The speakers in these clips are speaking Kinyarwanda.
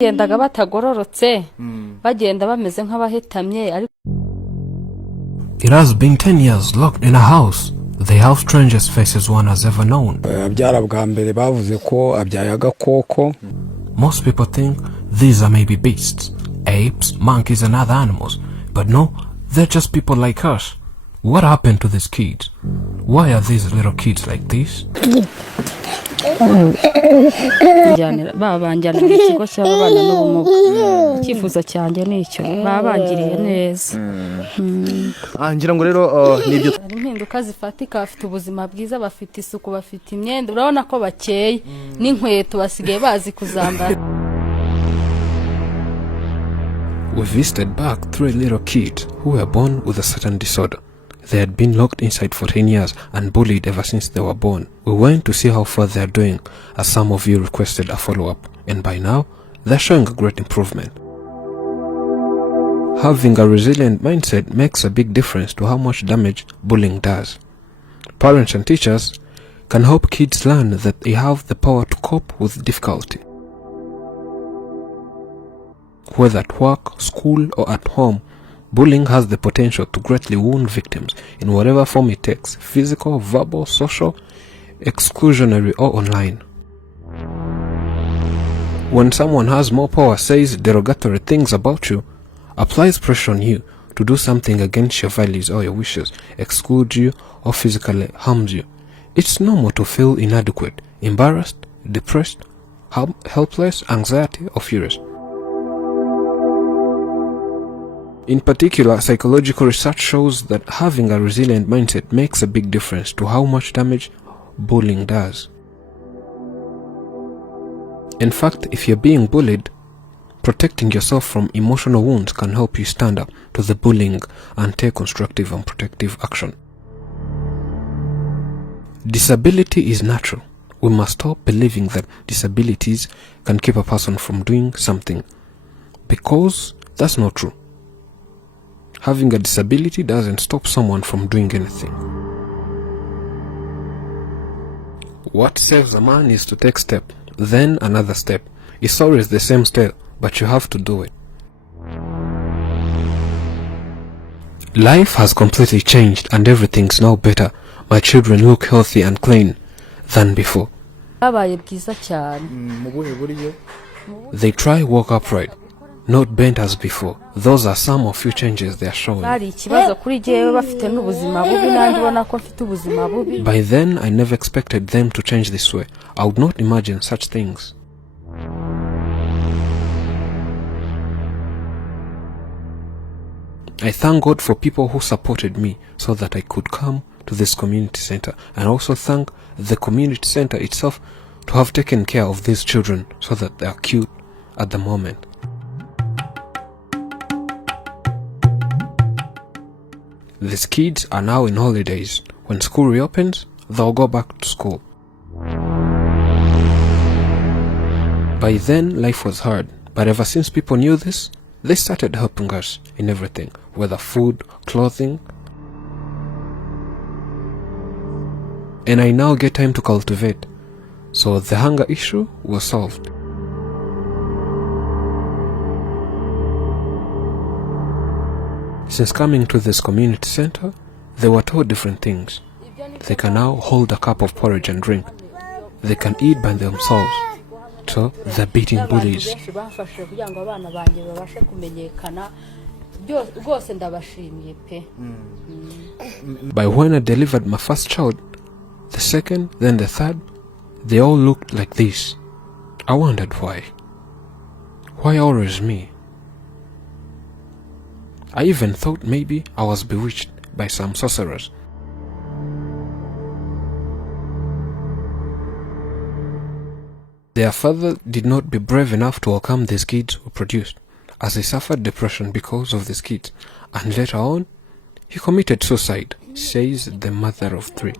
Yendaga batagororotse bagenda bameze nk'abahetamye. It has been 10 years locked in a house, the house strangest faces one has ever known. Abyara bwa mbere bavuze ko abyaye agakoko. Most people think these are maybe beasts, apes, monkeys and other animals, but no, they're just people like us. What happened to these kids? Why are these little kids like this? Babanjyana mu kigo cy'abana n'ubumuga. Icyifuzo cyanjye nicyo babangiriye neza. Ngira ngo rero nibyo impinduka zifatika, bafite ubuzima bwiza, bafite isuku, bafite imyenda, urabona ko bakeye n'inkweto basigaye bazi kuzambara. We visited back 3 little kids who were born with a certain disorder. They had been locked inside for 10 years and bullied ever since they were born. We went to see how far they are doing, as some of you requested a follow-up, and by now, they're showing a great improvement. Having a resilient mindset makes a big difference to how much damage bullying does. Parents and teachers can help kids learn that they have the power to cope with difficulty. Whether at work, school, or at home, bullying has the potential to greatly wound victims in whatever form it takes: physical, verbal, social, exclusionary, or online. When someone has more power, says derogatory things about you, applies pressure on you to do something against your values or your wishes, excludes you, or physically harms you, it's normal to feel inadequate, embarrassed, depressed, helpless, anxiety, or furious. In particular, psychological research shows that having a resilient mindset makes a big difference to how much damage bullying does. In fact, if you're being bullied, protecting yourself from emotional wounds can help you stand up to the bullying and take constructive and protective action. Disability is natural. We must stop believing that disabilities can keep a person from doing something, because that's not true. Having a disability doesn't stop someone from doing anything. What saves a man is to take step, then another step. It's always the same step, but you have to do it. Life has completely changed and everything's now better. My children look healthy and clean than before. They try walk upright, not bent as before. Those are some of few changes they are showing. By then, I never expected them to change this way. I would not imagine such things. I thank God for people who supported me so that I could come to this community center, and also thank the community center itself to have taken care of these children so that they are cute at the moment. These kids are now in holidays. When school reopens, they'll go back to school. By then, life was hard, but ever since people knew this, they started helping us in everything, whether food, clothing. And I now get time to cultivate, so the hunger issue was solved. Since coming to this community center, they were taught different things. They can now hold a cup of porridge and drink. They can eat by themselves. So they're beating bullies. By when I delivered my first child, the second, then the third, they all looked like this. I wondered why. Why always me? I even thought maybe I was bewitched by some sorcerers. Their father did not be brave enough to welcome these kids who produced, as he suffered depression because of these kids, and later on, he committed suicide, says the mother of 3.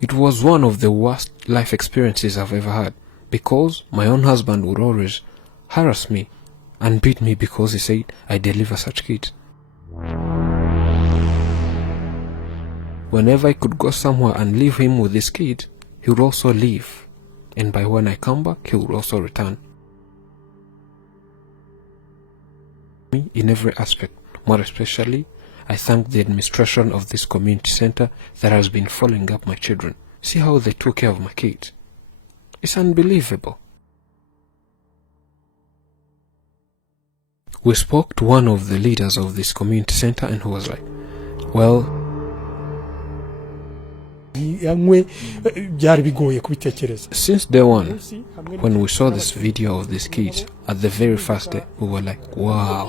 It was one of the worst life experiences I've ever had, because my own husband would always harass me and beat me because he said I deliver such kids. whenever I could go somewhere and leave him with his kids, he would also leave. And by when I come back, he would also return. Me in every aspect. More especially, I thank the administration of this community center that has been following up my children. See how they took care of my kids. It's unbelievable. We spoke to one of the leaders of this community center and he was like, well, since day one, when we saw this video of these kids, at the very first day, we were like, wow.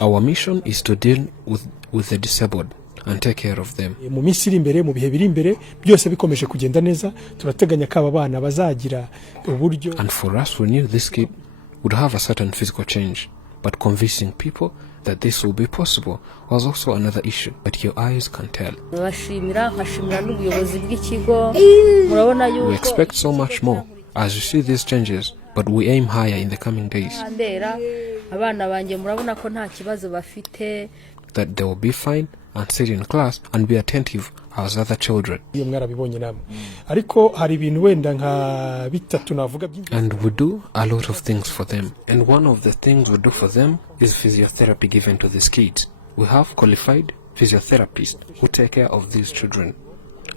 Our mission is to deal with the disabled and take care of them. And for us, we knew this kid would have a certain physical change, but convincing people that this will be possible was also another issue. But your eyes can tell. We expect so much more as you see these changes, but we aim higher in the coming days. That they will be fine and sit in class and be attentive as other children. And we do a lot of things for them. And one of the things we do for them is physiotherapy given to these kids. We have qualified physiotherapists who take care of these children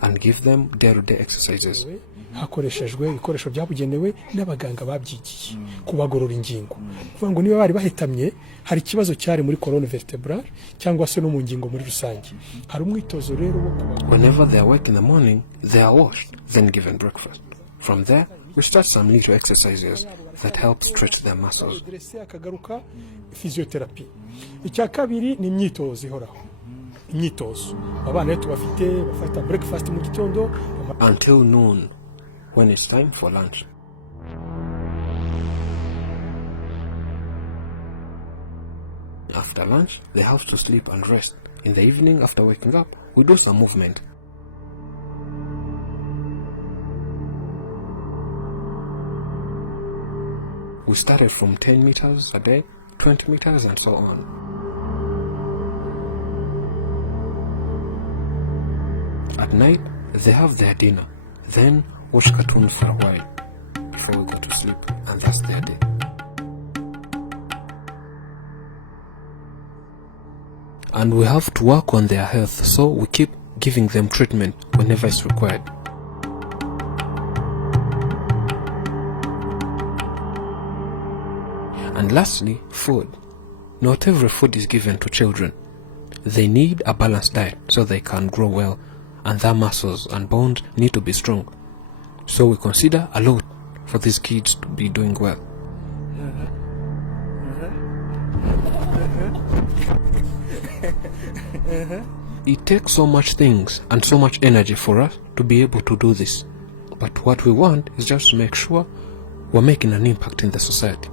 and give them day-to-day exercises. hakoreshejwe ibikoresho byabugenewe n'abaganga babyigiye kubagorora ingingo. Vuga ngo niba bari bahetamye hari ikibazo cyari muri colonne vertebrale cyangwa se no mu ngingo muri rusange. Hari umwitozo rero wo kubagorora. Whenever they awake in the morning, they are washed, then given breakfast. From there, we start some little exercises that help stretch their muscles. Akagaruka physiotherapy. Icya kabiri ni imyitozo ihoraho. Imyitozo abana rero tubafite bafata breakfast mu gitondo until noon when it's time for lunch. After lunch, they have to sleep and rest. In the evening, after waking up, we do some movement. We started from 10 meters a day, 20 meters and so on. At night, they have their dinner, then watch cartoons for a while before we go to sleep, and that's their day. And we have to work on their health, so we keep giving them treatment whenever it's required. And lastly, food. Not every food is given to children. They need a balanced diet so they can grow well, and their muscles and bones need to be strong. So we consider a lot for these kids to be doing well. It takes so much things and so much energy for us to be able to do this. But what we want is just to make sure we're making an impact in the society.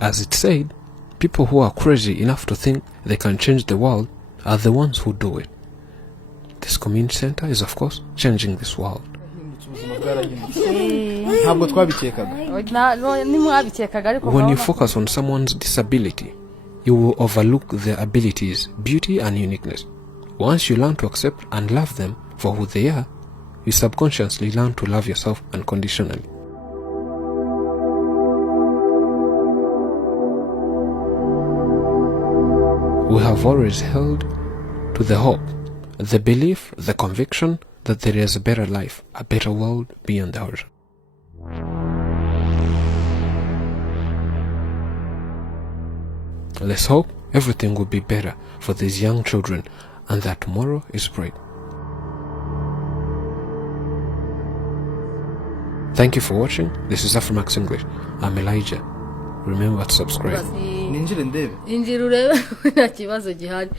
As it said, people who are crazy enough to think they can change the world are the ones who do it. This community center is, of course, changing this world. When you focus on someone's disability, you will overlook their abilities, beauty and uniqueness. Once you learn to accept and love them for who they are, you subconsciously learn to love yourself unconditionally. We have always held to the hope, the belief, the conviction that there is a better life, a better world beyond the horizon. Let's hope everything will be better for these young children and that tomorrow is bright. Thank you for watching. This is Afrimax English. I'm Elijah. Remember to subscribe. ninjire ndebe injira urebe nta kibazo gihari